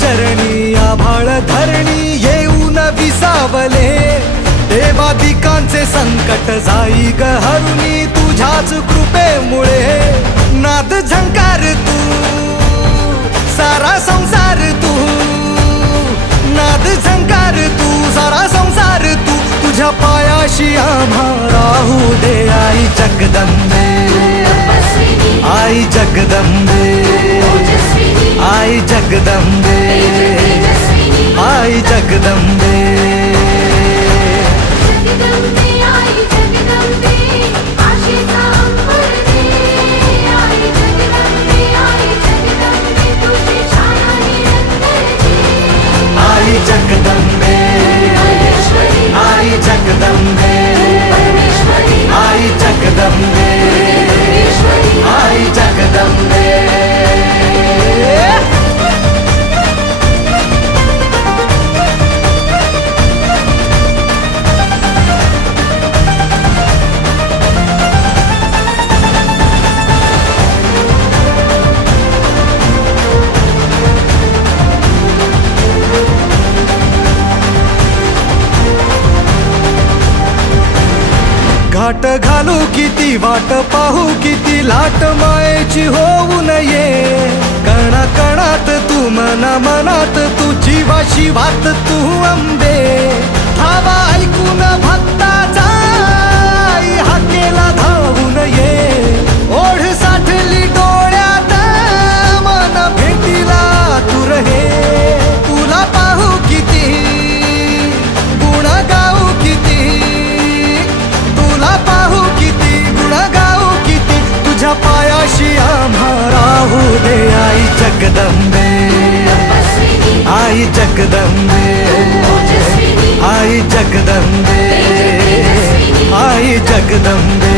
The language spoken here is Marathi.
चरणी आभाळ धरणी येऊन विसावले देवादिकांचे संकट जाई ग हरुनी तुझ्याच कृपेमुळे नाद झंकार तू सारा संसार तू नाद झंकार तू सारा संसार तू तुझ्या पायाशी आम्हा राहू दे आई जगदंबे आई जगदंबे आई जगदंबे आई जगदंबे आई जगदंबे आई जगदंबे आई जगदंबे आई जगदंबे घाट घालू किती वाट पाहू किती लाट मायेची होऊ नये कणा कणात तू मना मनात तू जीवाशी वात तू अंबे धावा ऐकून भक्ताचा आई हाकेला धावू नये ओढ साठली डोळ्यात मन भेटीला तू रहे तुला पाहू किती गुण गाऊ किती तुला पाहू किती गुण गाऊ किती तुझ्या पायाशी आम्हा राहू दे आई जगदंबे आई जगदंबे आई जगदंबे आई जगदंबे